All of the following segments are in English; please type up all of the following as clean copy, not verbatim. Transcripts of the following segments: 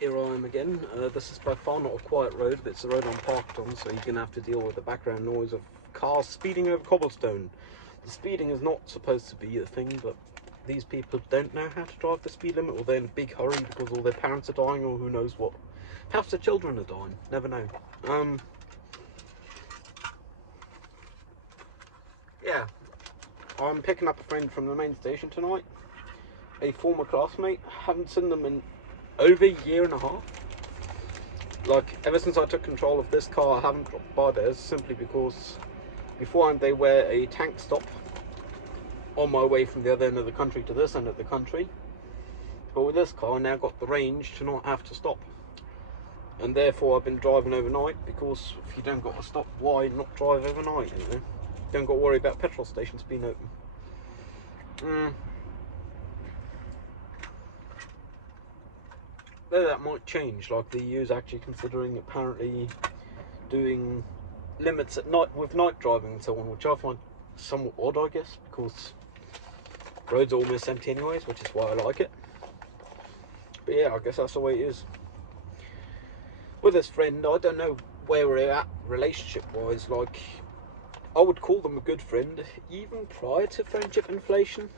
Here I am again. This is by far not a quiet road, but it's the road I'm parked on, so you're going to have to deal with the background noise of cars speeding over cobblestone. The speeding is not supposed to be a thing, but these people don't know how to drive the speed limit, or they're in a big hurry because all their parents are dying, or who knows what. Perhaps their children are dying. Never know. Yeah. I'm picking up a friend from the main station tonight. A former classmate. Haven't seen them in over a year and a half. Like, ever since I took control of this car, I haven't dropped by theirs, simply because beforehand they were a tank stop on my way from the other end of the country to this end of the country. But with this car, I now got the range to not have to stop. And therefore I've been driving overnight, because if you don't got to stop, why not drive overnight, you know? Don't got to worry about petrol stations being open. Though that might change, like the EU is actually considering apparently doing limits at night with night driving and so on, which I find somewhat odd, I guess, because roads are almost empty anyways, which is why I like it. But yeah, I guess that's the way it is. With this friend, I don't know where we're at relationship wise. Like, I would call them a good friend even prior to friendship inflation.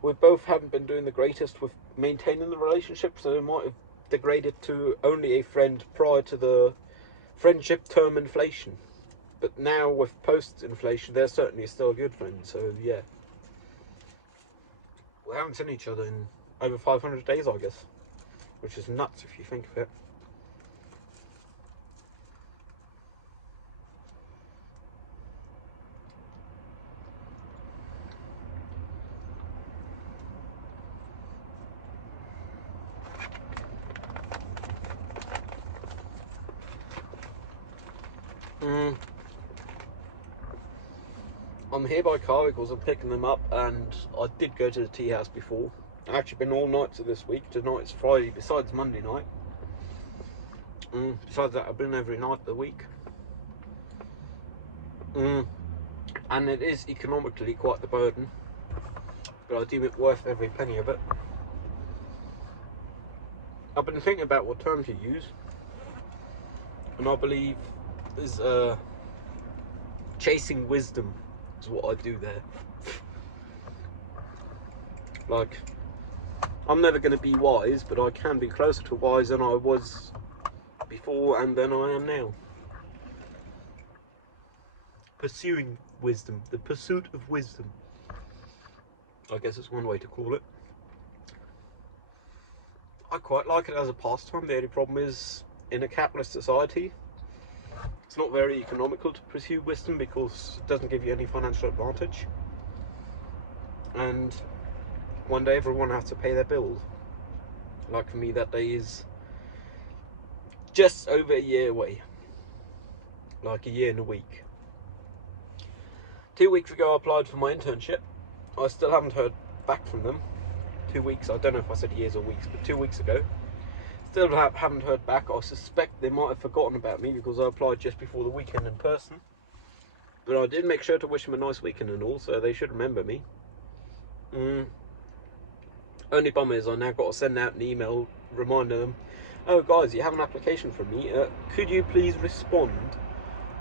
We both haven't been doing the greatest with maintaining the relationship, so it might have degraded to only a friend prior to the friendship term inflation. But now with post-inflation, they're certainly still a good friend, so yeah. We haven't seen each other in over 500 days, I guess, which is nuts if you think of it. I'm here by car because I'm picking them up, and I did go to the tea house before. I've actually been all night to this week. Tonight's Friday, besides Monday night. Besides that, I've been every night of the week. And it is economically quite the burden, but I deem it worth every penny of it. I've been thinking about what term to use, and I believe is chasing wisdom is what I do there. Like, I'm never going to be wise, but I can be closer to wise than I was before and than I am now. Pursuing wisdom, the pursuit of wisdom, I guess it's one way to call it. I quite like it as a pastime. The only problem is, in a capitalist society, it's not very economical to pursue wisdom because it doesn't give you any financial advantage. And one day everyone has to pay their bills. Like for me, that day is just over a year away. Like a year and a week. 2 weeks ago I applied for my internship. I still haven't heard back from them. 2 weeks, I don't know if I said years or weeks, but 2 weeks ago. Still haven't heard back. I suspect they might have forgotten about me because I applied just before the weekend in person. But I did make sure to wish them a nice weekend and all, so they should remember me. Only bummer is I now got to send out an email reminding them, oh guys, you have an application from me, could you please respond?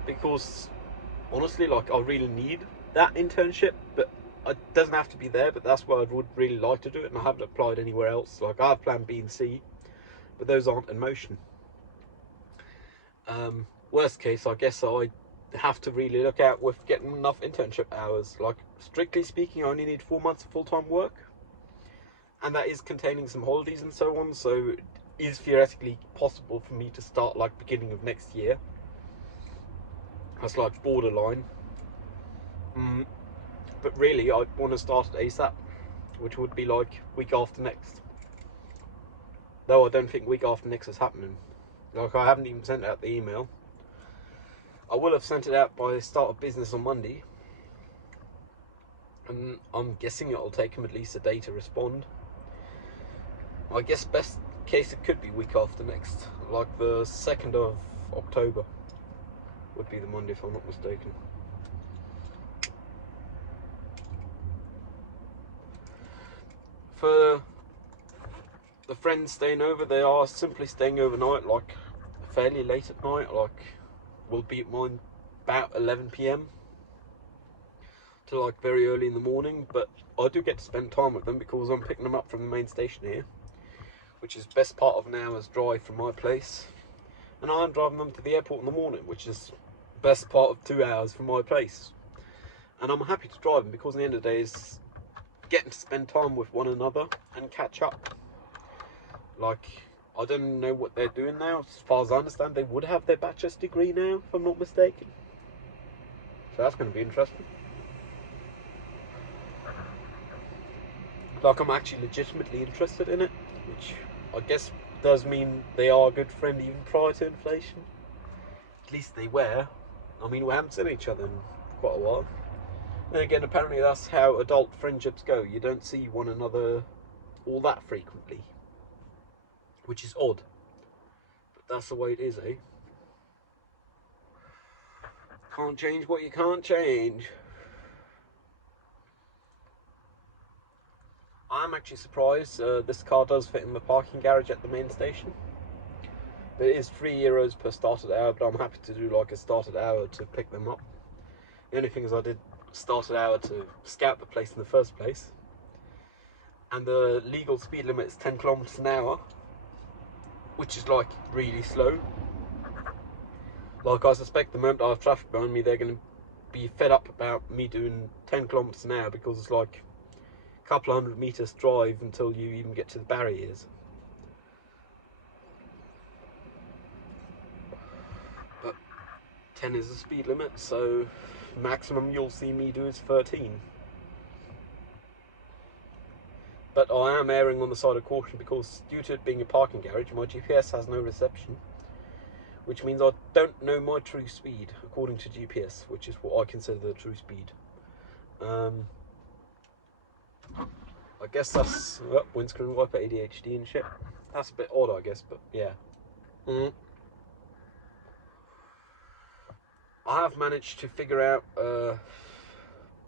Because honestly, like, I really need that internship, but it doesn't have to be there, but that's where I would really like to do it, and I haven't applied anywhere else. Like, I have plan B and C, but those aren't in motion. Worst case, I guess I have to really look out with getting enough internship hours. Like, strictly speaking, I only need 4 months of full-time work, and that is containing some holidays and so on, so it is theoretically possible for me to start like beginning of next year. That's like borderline. But really, I want to start at ASAP, which would be like week after next. Though I don't think week after next is happening. Like, I haven't even sent out the email. I will have sent it out by the start of business on Monday, and I'm guessing it'll take them at least a day to respond. I guess best case it could be week after next, like the 2nd of October would be the Monday if I'm not mistaken. For the friends staying over, they are simply staying overnight, like fairly late at night. Like we'll be at mine about 11 p.m. to like very early in the morning. But I do get to spend time with them because I'm picking them up from the main station here, which is best part of an hour's drive from my place, and I'm driving them to the airport in the morning, which is best part of 2 hours from my place. And I'm happy to drive them because at the end of the day is getting to spend time with one another and catch up. Like, I don't know what they're doing now. As far as I understand, they would have their bachelor's degree now, if I'm not mistaken. So that's going to be interesting. Like, I'm actually legitimately interested in it, which I guess does mean they are a good friend even prior to inflation. At least they were. I mean, we haven't seen each other in quite a while. And again, apparently that's how adult friendships go. You don't see one another all that frequently, which is odd. But that's the way it is, eh? Can't change what you can't change. I'm actually surprised this car does fit in the parking garage at the main station. But it is €3 per started hour, but I'm happy to do like a started hour to pick them up. The only thing is I did started hour to scout the place in the first place. And the legal speed limit is 10 kilometers an hour, which is like really slow. Like, I suspect the moment I have traffic behind me, they're going to be fed up about me doing 10 kilometers an hour because it's like a couple of 100 meters drive until you even get to the barriers. But 10 is the speed limit, so maximum you'll see me do is 13. But I am erring on the side of caution because due to it being a parking garage, my GPS has no reception, which means I don't know my true speed according to GPS, which is what I consider the true speed. I guess that's windscreen wiper ADHD and shit. That's a bit odd, I guess, but yeah. I have managed to figure out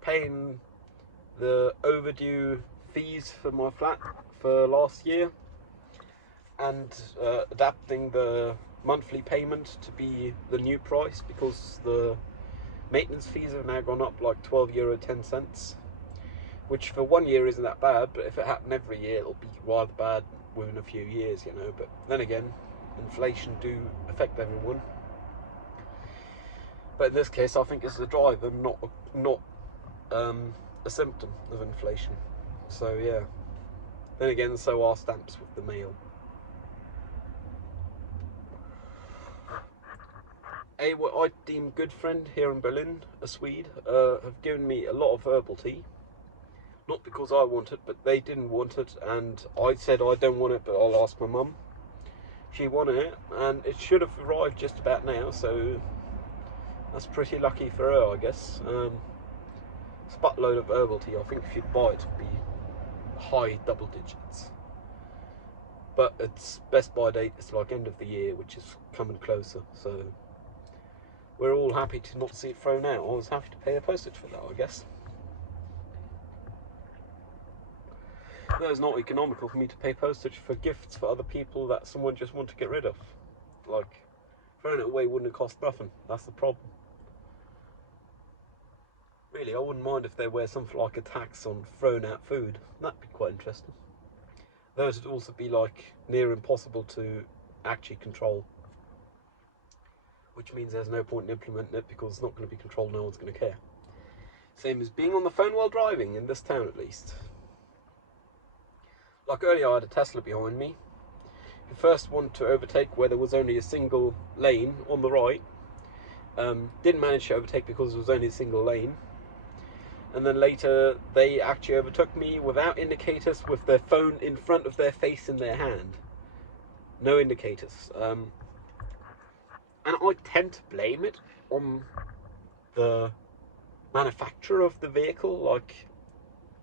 paying the overdue fees for my flat for last year and adapting the monthly payment to be the new price because the maintenance fees have now gone up like €12.10, which for 1 year isn't that bad, but if it happened every year it'll be rather bad within a few years, you know. But then again, inflation do affect everyone. But in this case, I think it's the driver, not a symptom of inflation. So yeah. Then again, so are stamps with the mail. What I deem good friend here in Berlin, a Swede, have given me a lot of herbal tea. Not because I want it, but they didn't want it, and I said I don't want it, but I'll ask my mum. She wanted it, and it should have arrived just about now, so that's pretty lucky for her, I guess. It's a buttload of herbal tea. I think if you'd buy it, it'd be high double digits. But its best buy date is like end of the year, which is coming closer, so we're all happy to not see it thrown out. I was happy to pay the postage for that, I guess. No, it's not economical for me to pay postage for gifts for other people that someone just wants to get rid of. Like, throwing it away wouldn't have cost nothing. That's the problem. Really, I wouldn't mind if there were something like a tax on thrown out food. That'd be quite interesting. Those would also be like near impossible to actually control, which means there's no point in implementing it because it's not going to be controlled, no one's going to care. Same as being on the phone while driving, in this town at least. Like earlier I had a Tesla behind me. He first wanted to overtake where there was only a single lane on the right. Didn't manage to overtake because there was only a single lane. And then later they actually overtook me without indicators, with their phone in front of their face in their hand. No indicators. And I tend to blame it on the manufacturer of the vehicle. Like,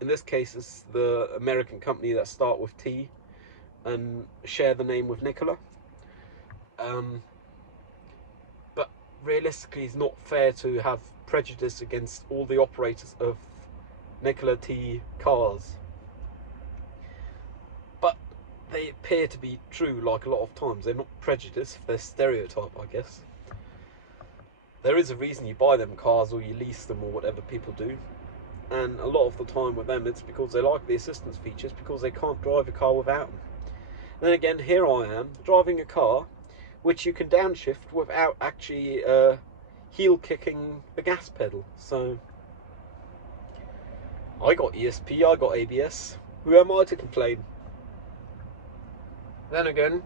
in this case, it's the American company that start with T and share the name with Nikola. But realistically, it's not fair to have prejudice against all the operators of Nikola T cars. But they appear to be true. Like a lot of times, they're not prejudice; they're stereotype, I guess. There is a reason you buy them cars or you lease them or whatever people do, and a lot of the time with them, it's because they like the assistance features because they can't drive a car without them. And then again, here I am driving a car which you can downshift without actually heel kicking the gas pedal. So I got ESP, I got ABS. Who am I to complain? Then again,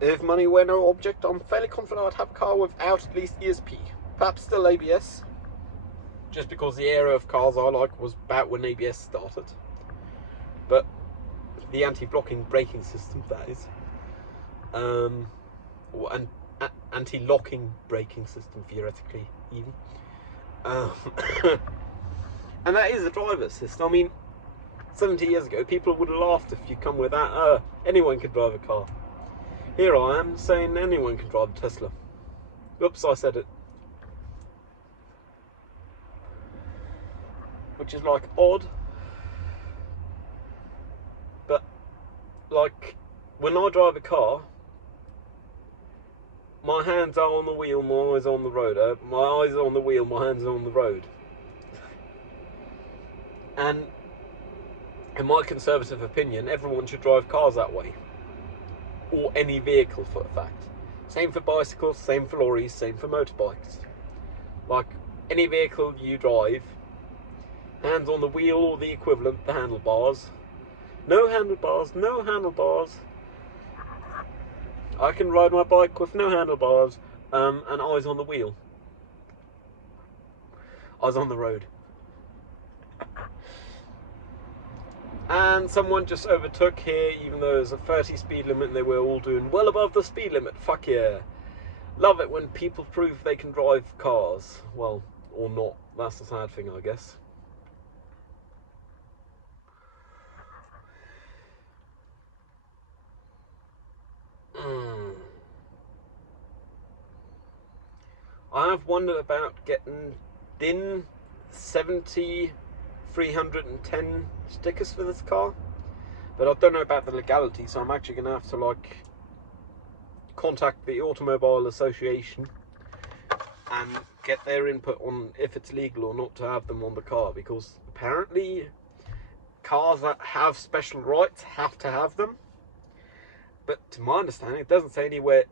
if money were no object, I'm fairly confident I'd have a car without at least ESP. Perhaps still ABS, just because the era of cars I like was about when ABS started. But the anti-blocking braking system, that is, and anti-locking braking system, theoretically, even. And that is a driver assist. I mean, 70 years ago, people would have laughed if you come with that. Anyone can drive a car. Here I am saying anyone can drive a Tesla. Oops, I said it. Which is like odd. But like when I drive a car, my hands are on the wheel, my eyes are on the road. My eyes are on the wheel, my hands are on the road. And in my conservative opinion, everyone should drive cars that way. Or any vehicle, for a fact. Same for bicycles, same for lorries, same for motorbikes. Like, any vehicle you drive, hands on the wheel or the equivalent, the handlebars. No handlebars, no handlebars. I can ride my bike with no handlebars, and eyes on the wheel. Eyes on the road. And someone just overtook here, even though there's a 30 speed limit and they were all doing well above the speed limit. Fuck yeah. Love it when people prove they can drive cars. Well, or not. That's the sad thing, I guess. I have wondered about getting DIN 310 stickers for this car, but I don't know about the legality, so I'm actually going to have to like contact the Automobile Association and get their input on if it's legal or not to have them on the car, because apparently cars that have special rights have to have them, but to my understanding it doesn't say anywhere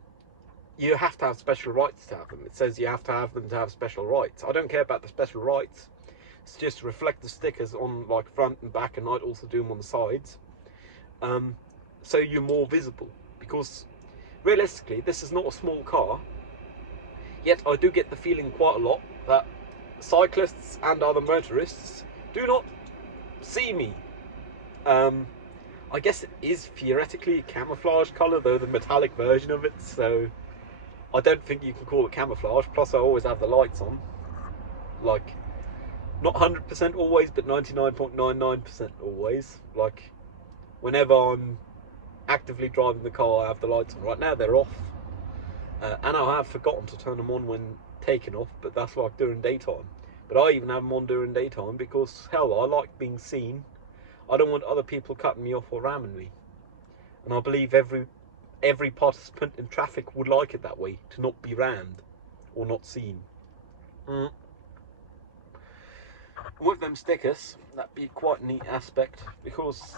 you have to have special rights to have them. It says you have to have them to have special rights. I don't care about the special rights. It's just to reflect the stickers on like front and back, and I'd also do them on the sides, so you're more visible, because realistically this is not a small car, yet I do get the feeling quite a lot that cyclists and other motorists do not see me. I guess it is theoretically a camouflage colour, though the metallic version of it, so I don't think you can call it camouflage. Plus I always have the lights on, like not 100% always, but 99.99% always. Like whenever I'm actively driving the car, I have the lights on. Right now they're off, and I have forgotten to turn them on when taken off, but that's like during daytime. But I even have them on during daytime because hell, I like being seen. I don't want other people cutting me off or ramming me, and I believe every participant in traffic would like it that way, to not be rammed or not seen. With them stickers, that'd be quite a neat aspect, because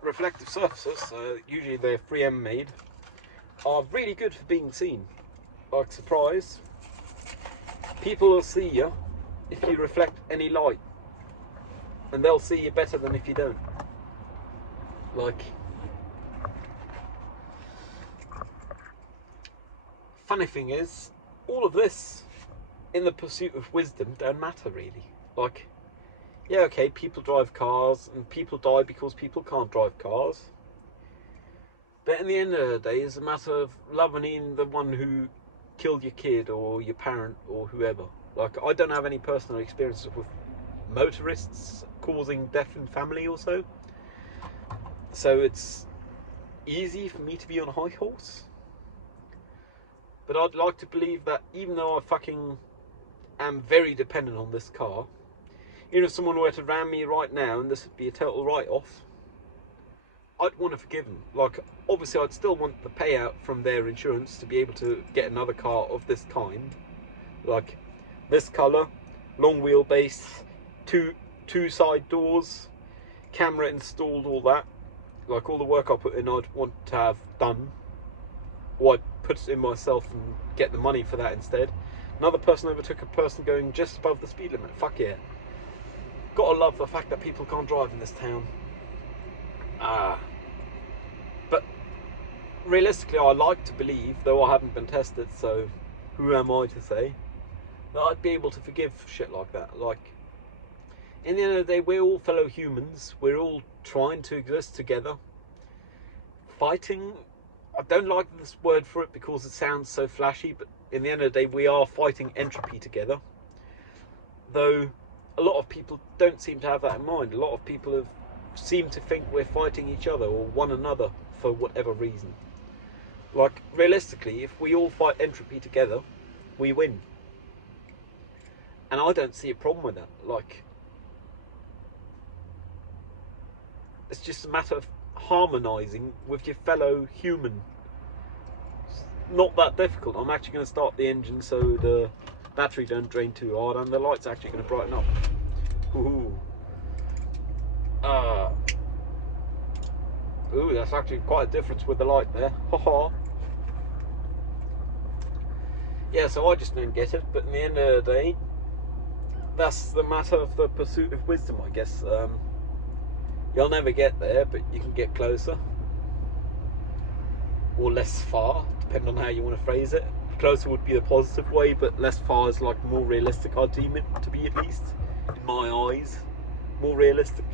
reflective surfaces, usually they're 3M made, are really good for being seen. Like, surprise, people will see you if you reflect any light, and they'll see you better than if you don't. Like, funny thing is, all of this in the pursuit of wisdom don't matter really. Like, yeah, okay, people drive cars and people die because people can't drive cars, but in the end of the day, it's a matter of loving the one who killed your kid or your parent or whoever. Like, I don't have any personal experiences with motorists causing death in family or so it's easy for me to be on a high horse. But I'd like to believe that even though I fucking am very dependent on this car, even if someone were to ram me right now and this would be a total write-off, I'd want to forgive them. Like, obviously, I'd still want the payout from their insurance to be able to get another car of this kind, like this colour, long wheelbase, two side doors, camera installed, all that. Like, all the work I put in, I'd want to have done, or I'd put it in myself and get the money for that instead. Another person overtook a person going just above the speed limit. Fuck yeah. Gotta love the fact that people can't drive in this town. But realistically, I like to believe, though I haven't been tested, so who am I to say, that I'd be able to forgive shit like that. Like, in the end of the day, we're all fellow humans. We're all trying to exist together. Fighting, I don't like this word for it because it sounds so flashy, but in the end of the day, we are fighting entropy together. Though a lot of people don't seem to have that in mind. A lot of people seem to think we're fighting each other or one another for whatever reason. Like, realistically, if we all fight entropy together, we win. And I don't see a problem with that. Like, it's just a matter of harmonising with your fellow human. It's not that difficult. I'm actually going to start the engine so the battery don't drain too hard, and the light's actually going to brighten up. Ooh. Ooh, that's actually quite a difference with the light there. Haha. Yeah, so I just don't get it, but in the end of the day, that's the matter of the pursuit of wisdom, I guess. You'll never get there, but you can get closer. Or less far, depending on how you want to phrase it. Closer would be the positive way, but less far is like more realistic, I deem it to be, at least in my eyes. More realistic.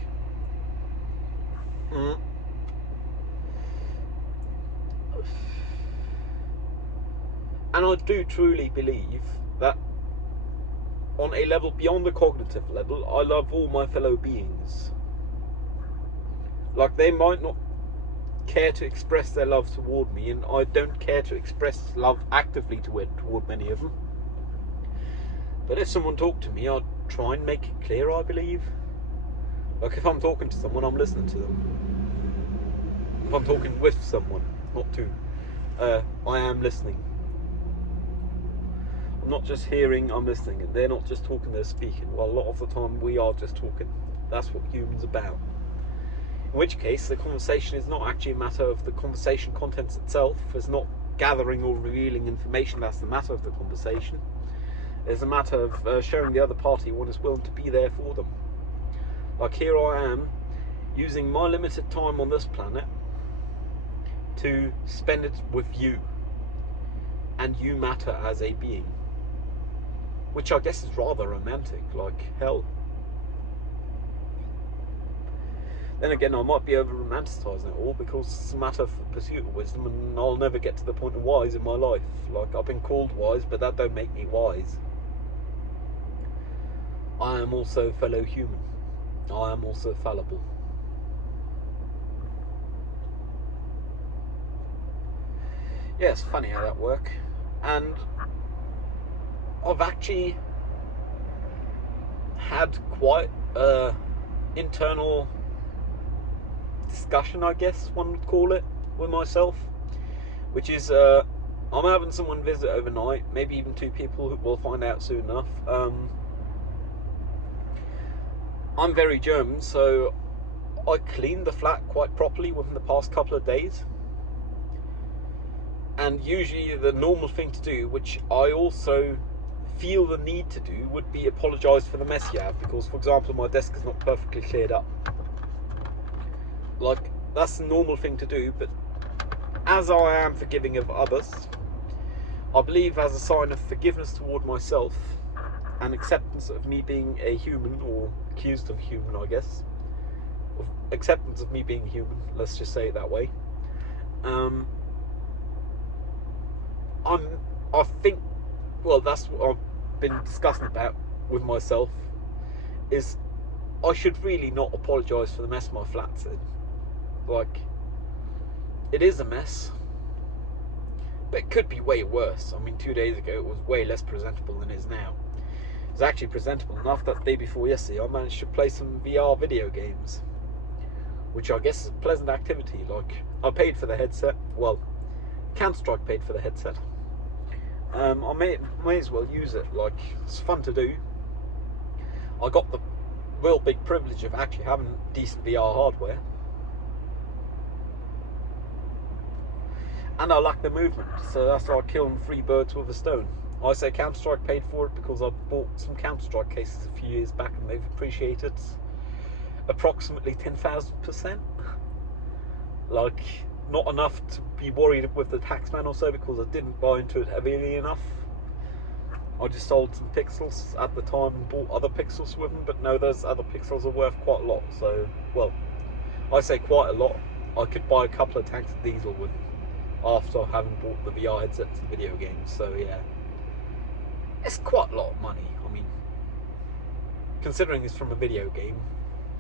And I do truly believe that on a level beyond the cognitive level, I love all my fellow beings. Like, they might not care to express their love toward me, and I don't care to express love actively toward many of them. But if someone talked to me, I'd try and make it clear, I believe. Like, if I'm talking to someone, I'm listening to them. If I'm talking with someone, not to, I am listening. I'm not just hearing, I'm listening. And they're not just talking, they're speaking. Well, a lot of the time we are just talking. That's what humans are about. In which case, the conversation is not actually a matter of the conversation contents itself. It's not gathering or revealing information that's the matter of the conversation. It's a matter of showing the other party one is willing to be there for them. Like, here I am, using my limited time on this planet to spend it with you. And you matter as a being. Which I guess is rather romantic, like hell. Then again, I might be over romanticising it all because it's a matter of pursuit of wisdom, and I'll never get to the point of wise in my life. Like, I've been called wise, but that don't make me wise. I am also fellow human. I am also fallible. Yeah, it's funny how that works. And I've actually had quite a internal discussion, I guess one would call it, with myself, which is I'm having someone visit overnight, maybe even two people, who we'll find out soon enough. I'm very German, so I cleaned the flat quite properly within the past couple of days. And usually the normal thing to do, which I also feel the need to do, would be apologise for the mess you have, because, for example, my desk is not perfectly cleared up. Like, that's the normal thing to do, but as I am forgiving of others, I believe as a sign of forgiveness toward myself and acceptance of me being a human, or accused of human, I guess, of acceptance of me being human, let's just say it that way, I think, well, that's what I've been discussing about with myself, is I should really not apologise for the mess my flat's in. Like, it is a mess, but it could be way worse. I mean, 2 days ago it was way less presentable than it is now. It was actually presentable enough that the day before yesterday I managed to play some VR video games, which I guess is a pleasant activity. Like, I paid for the headset. Well, Counter-Strike paid for the headset. I may as well use it. Like, it's fun to do. I got the real big privilege of actually having decent VR hardware, and I lack the movement, so that's like killing 3 birds with a stone. I say Counter-Strike paid for it because I bought some Counter-Strike cases a few years back and they've appreciated approximately 10,000%. Like, not enough to be worried with the taxman or so, because I didn't buy into it heavily enough. I just sold some pixels at the time and bought other pixels with them, but no, those other pixels are worth quite a lot. So, well, I say quite a lot. I could buy a couple of tanks of diesel with them after having bought the VR headsets and video games. So yeah, it's quite a lot of money. I mean, considering it's from a video game,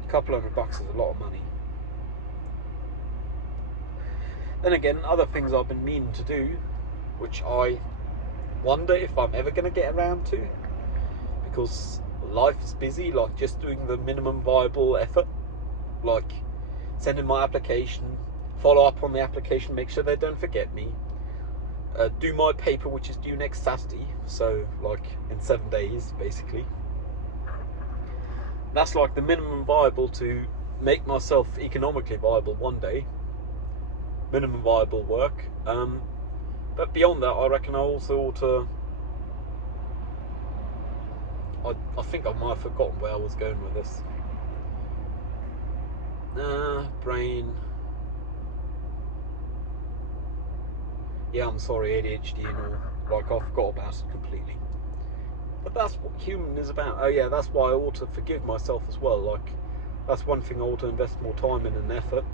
a couple $100 is a lot of money. Then again, other things I've been meaning to do, which I wonder if I'm ever going to get around to, because life is busy, like just doing the minimum viable effort, like sending my application, follow up on the application, make sure they don't forget me, do my paper, which is due next Saturday, so like in 7 days basically. That's like the minimum viable to make myself economically viable one day. Minimum viable work. But beyond that, I reckon I also ought to... I think I might have forgotten where I was going with this. Brain. Yeah, I'm sorry, ADHD and all. Like, I forgot about it completely. But that's what human is about. Oh yeah, that's why I ought to forgive myself as well. Like, that's one thing I ought to invest more time in and effort.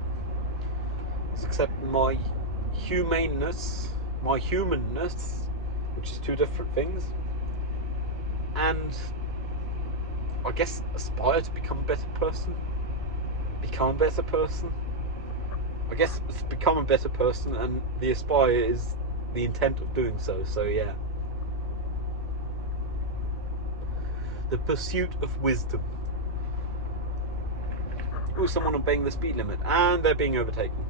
Is accepting my humanness, which is 2 different things, and I guess aspire to become a better person. I guess it's become a better person, and the aspire is the intent of doing so. So yeah, the pursuit of wisdom. Oh, someone obeying the speed limit, and they're being overtaken.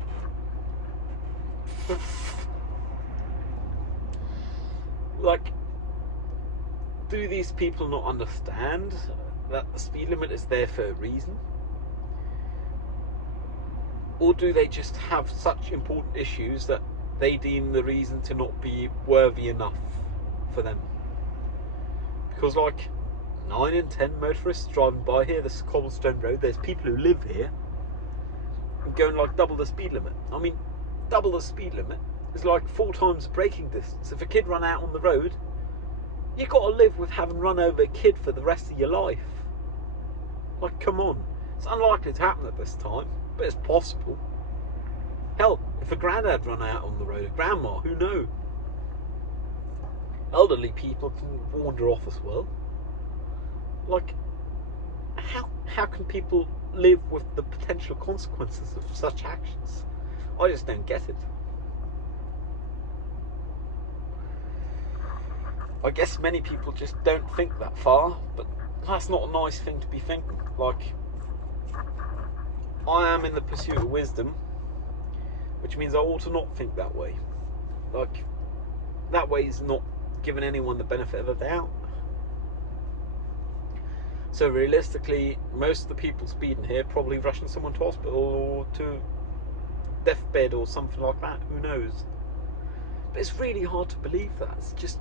Like, do these people not understand that the speed limit is there for a reason? Or do they just have such important issues that they deem the reason to not be worthy enough for them? Because like 9 in 10 motorists driving by here, this cobblestone road, there's people who live here and going like double the speed limit. I mean, double the speed limit is like 4 times the braking distance. If a kid run out on the road, you got to live with having run over a kid for the rest of your life. Like, come on. It's unlikely to happen at this time, but it's possible. Hell, if a granddad run out on the road, a grandma, who knows? Elderly people can wander off as well. Like, how can people live with the potential consequences of such actions? I just don't get it. I guess many people just don't think that far, but that's not a nice thing to be thinking. Like, I am in the pursuit of wisdom, which means I ought to not think that way. Like, that way is not giving anyone the benefit of the doubt. So realistically, most of the people speeding here probably rushing someone to hospital or to deathbed or something like that. Who knows? But it's really hard to believe that. It's just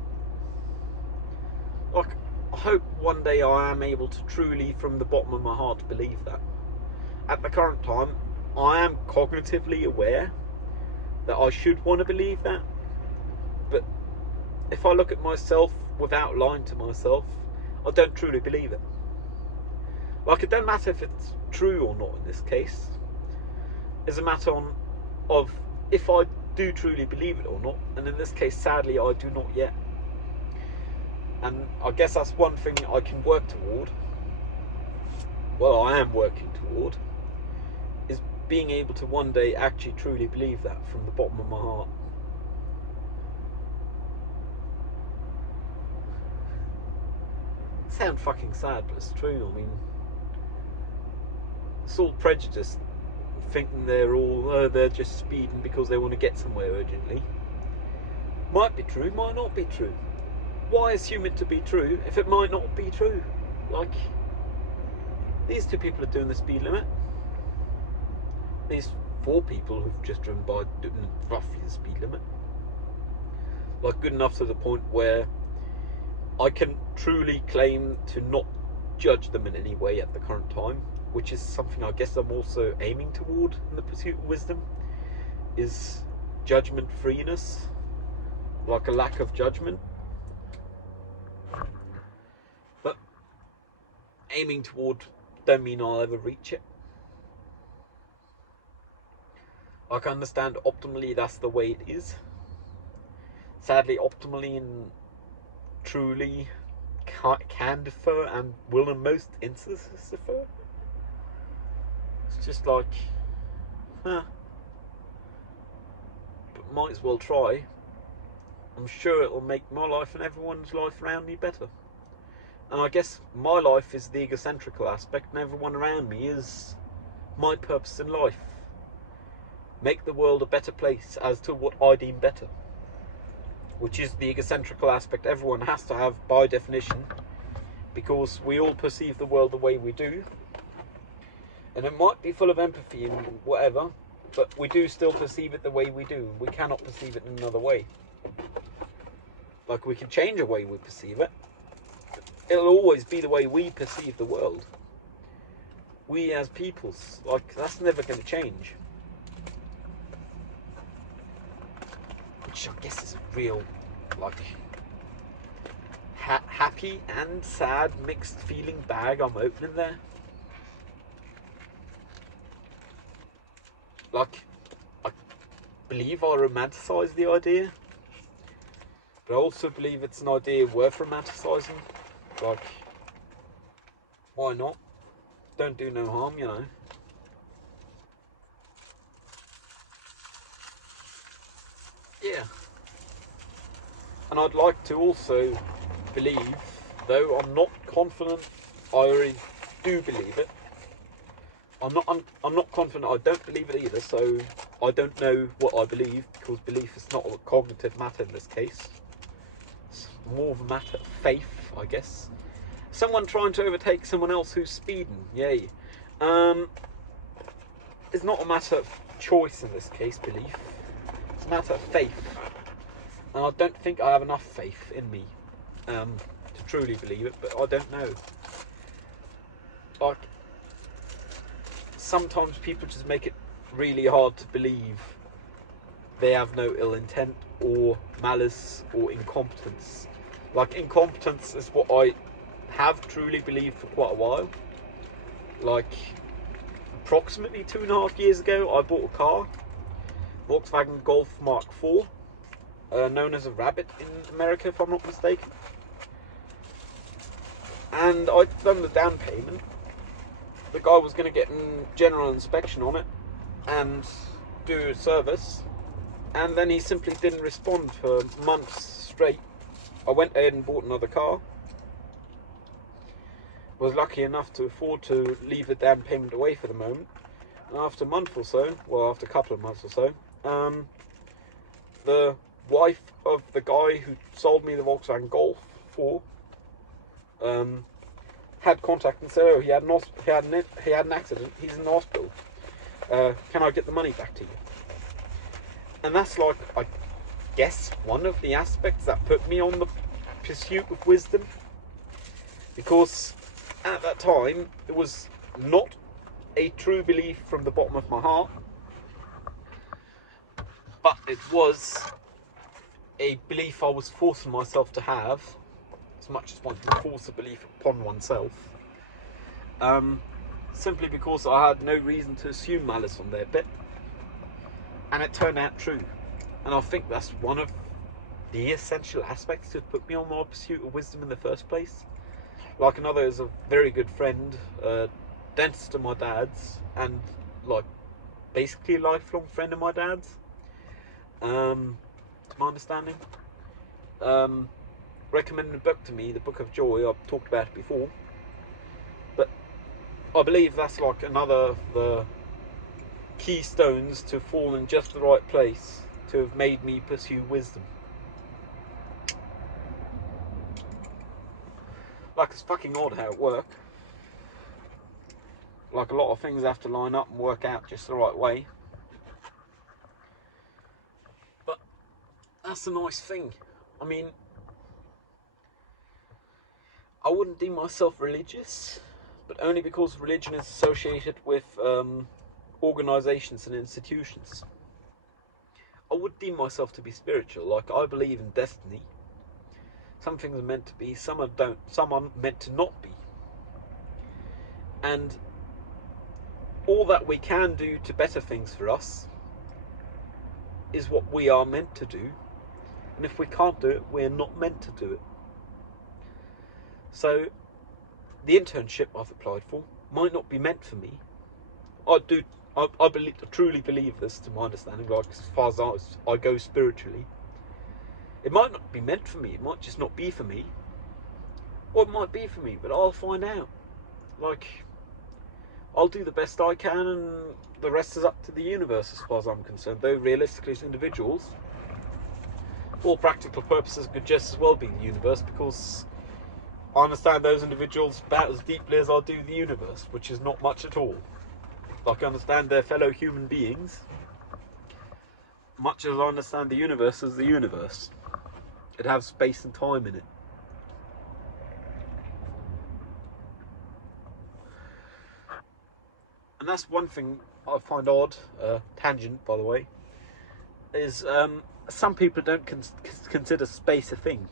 like, I hope one day I am able to truly, from the bottom of my heart, believe that. At the current time, I am cognitively aware that I should want to believe that, but if I look at myself without lying to myself, I don't truly believe it. Like, it don't matter if it's true or not in this case. It's a matter of if I do truly believe it or not, and in this case, sadly, I do not yet. And I guess that's one thing I can work toward. Well, I am working toward, is being able to one day actually truly believe that from the bottom of my heart. It sounds fucking sad, but it's true. I mean, it's all prejudice thinking they're just speeding because they want to get somewhere urgently. Might be true, might not be true. Why assume it to be true if it might not be true? Like, these 2 people are doing the speed limit. These 4 people who've just driven by doing roughly the speed limit. Like, good enough to the point where I can truly claim to not judge them in any way at the current time, which is something I guess I'm also aiming toward in the pursuit of wisdom, is judgment freeness, like a lack of judgment. But aiming toward don't mean I'll ever reach it. Like, I understand optimally that's the way it is. Sadly, optimally and truly can differ and will in most instances differ. It's just like, but might as well try. I'm sure it'll make my life and everyone's life around me better. And I guess my life is the egocentrical aspect, and everyone around me is my purpose in life. Make the world a better place as to what I deem better, which is the egocentrical aspect everyone has to have by definition, because we all perceive the world the way we do. And it might be full of empathy and whatever, but we do still perceive it the way we do. We cannot perceive it in another way. Like, we can change the way we perceive it. It'll always be the way we perceive the world. We as peoples, like, that's never going to change. Which I guess is a real, like, happy and sad mixed feeling bag I'm opening there. Like, I believe I romanticise the idea, but I also believe it's an idea worth romanticising. Like, why not? Don't do no harm, you know. Yeah. And I'd like to also believe, though I'm not confident I already do believe it. I'm not confident I don't believe it either, so I don't know what I believe, because belief is not a cognitive matter in this case. It's more of a matter of faith, I guess. Someone trying to overtake someone else who's speeding, yay. It's not a matter of choice in this case, belief. It's a matter of faith. And I don't think I have enough faith in me to truly believe it, but I don't know. Like, sometimes people just make it really hard to believe they have no ill intent or malice or incompetence. Like, incompetence is what I have truly believed for quite a while. Like, approximately 2.5 years ago, I bought a car, Volkswagen Golf Mark IV, known as a Rabbit in America, if I'm not mistaken. And I'd done the down payment. The guy was going to get a general inspection on it and do a service, and then he simply didn't respond for months straight. I went ahead and bought another car. Was lucky enough to afford to leave the down payment away for the moment. And after a month or so, well, after a couple of months or so, the wife of the guy who sold me the Volkswagen Golf 4 had contact and said, oh, he had an accident, he's in the hospital, can I get the money back to you? And that's, like, I guess one of the aspects that put me on the pursuit of wisdom, because at that time it was not a true belief from the bottom of my heart, but it was a belief I was forcing myself to have, as much as one can force a belief upon oneself, simply because I had no reason to assume malice on their bit, and it turned out true. And I think that's one of the essential aspects to put me on my pursuit of wisdom in the first place. Like, another is a very good friend, dentist of my dad's, and, like, basically a lifelong friend of my dad's, to my understanding. Recommended a book to me, The Book of Joy. I've talked about it before, but I believe that's like another of the keystones to fall in just the right place to have made me pursue wisdom. Like, it's fucking odd how it works. Like, a lot of things have to line up and work out just the right way. But that's a nice thing. I mean, I wouldn't deem myself religious, but only because religion is associated with organisations and institutions. I would deem myself to be spiritual. Like, I believe in destiny. Some things are meant to be, some don't. Some are meant to not be. And all that we can do to better things for us is what we are meant to do. And if we can't do it, we're not meant to do it. So, the internship I've applied for might not be meant for me. I truly believe this, to my understanding, like, as far as I go spiritually. It might not be meant for me, it might just not be for me. Or it might be for me, but I'll find out. Like, I'll do the best I can, and the rest is up to the universe as far as I'm concerned. Though realistically, as individuals, for all practical purposes, could just as well be the universe, because I understand those individuals about as deeply as I do the universe, which is not much at all. Like, I understand they're fellow human beings, much as I understand the universe as the universe. It has space and time in it. And that's one thing I find odd, tangent by the way, is some people don't consider space a thing.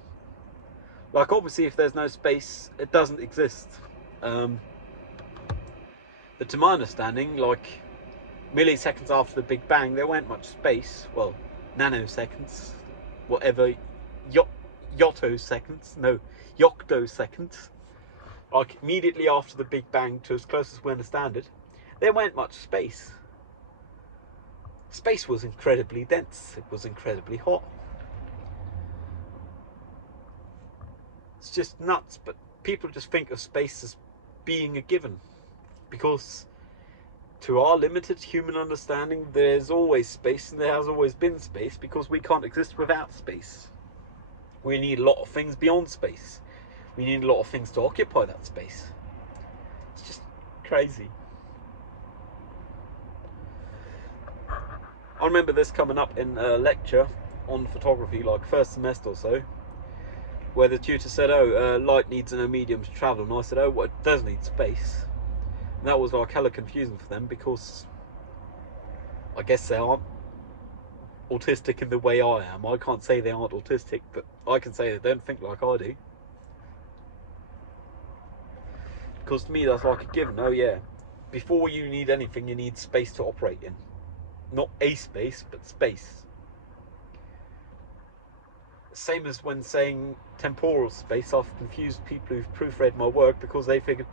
Like, obviously if there's no space, it doesn't exist. But to my understanding, like, milliseconds after the Big Bang, there weren't much space. Well, nanoseconds, whatever, yoctoseconds. Like, immediately after the Big Bang, to as close as we understand it, there weren't much space. Space was incredibly dense. It was incredibly hot. It's just nuts, but people just think of space as being a given. Because to our limited human understanding, there's always space, and there has always been space, because we can't exist without space. We need a lot of things beyond space. We need a lot of things to occupy that space. It's just crazy. I remember this coming up in a lecture on photography, like first semester or so, where the tutor said, light needs no medium to travel, and I said, well, it does need space. And that was like hella confusing for them, because I guess they aren't autistic in the way I am. I can't say they aren't autistic, but I can say they don't think like I do. Because to me, that's like a given. Oh yeah, before you need anything, you need space to operate in. Not a space, but space. Same as when saying temporal space. I've confused people who've proofread my work, because they figured,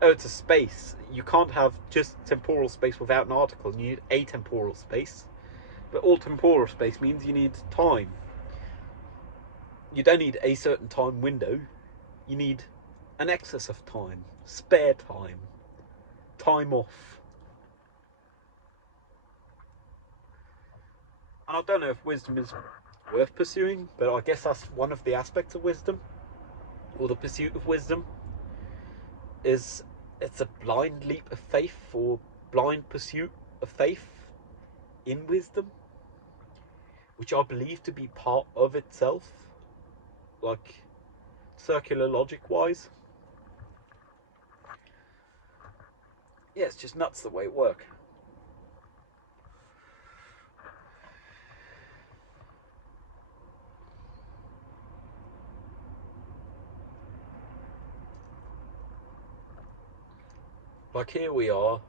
oh, it's a space. You can't have just temporal space without an article. You need a temporal space. But all temporal space means you need time. You don't need a certain time window. You need an excess of time, spare time, time off. And I don't know if wisdom is worth pursuing, but I guess that's one of the aspects of wisdom, or the pursuit of wisdom, is it's a blind leap of faith, or blind pursuit of faith in wisdom, which I believe to be part of itself, like circular logic wise. Yeah, it's just nuts the way it works. Like, here we are,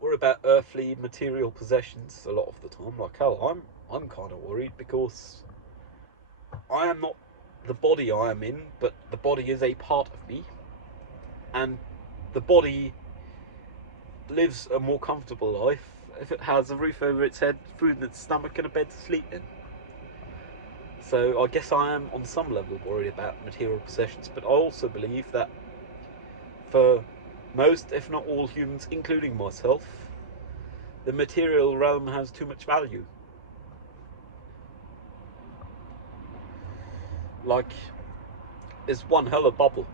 we're about earthly material possessions a lot of the time. Like, hell, I'm kind of worried, because I am not the body I am in, but the body is a part of me, and the body lives a more comfortable life if it has a roof over its head, food in its stomach, and a bed to sleep in. So I guess I am on some level worried about material possessions, but I also believe that for most, if not all humans, including myself, the material realm has too much value. Like, it's one hell of a bubble.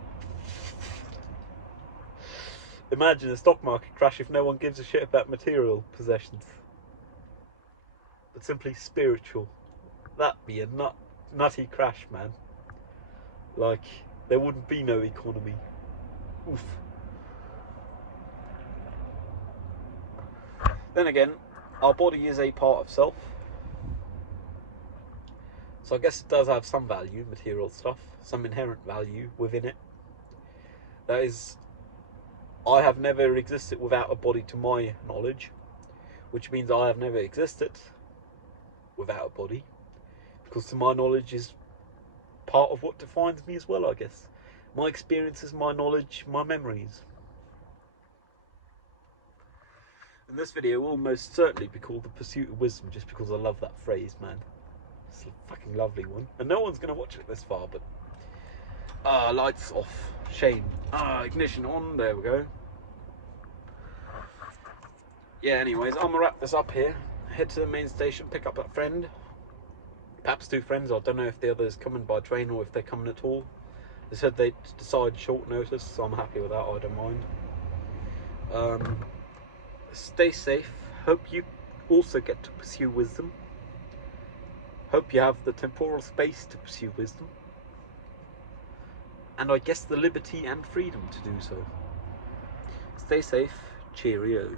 Imagine a stock market crash if no one gives a shit about material possessions, but simply spiritual. That'd be a nutty crash, man. Like, there wouldn't be no economy. Oof. Then again, our body is a part of self. So I guess it does have some value, material stuff, some inherent value within it. That is, I have never existed without a body to my knowledge, which means I have never existed without a body, because to my knowledge is part of what defines me as well, I guess. My experiences, my knowledge, my memories. And this video will most certainly be called The Pursuit of Wisdom, just because I love that phrase, man. It's a fucking lovely one. And no one's going to watch it this far, but... lights off. Shame. Ignition on. There we go. Yeah, anyways, I'm going to wrap this up here. Head to the main station, pick up that friend. Perhaps 2 friends. I don't know if the other's coming by train or if they're coming at all. They said they'd decide short notice, so I'm happy with that. I don't mind. Stay safe. Hope you also get to pursue wisdom. Hope you have the temporal space to pursue wisdom. And I guess the liberty and freedom to do so. Stay safe. Cheerio.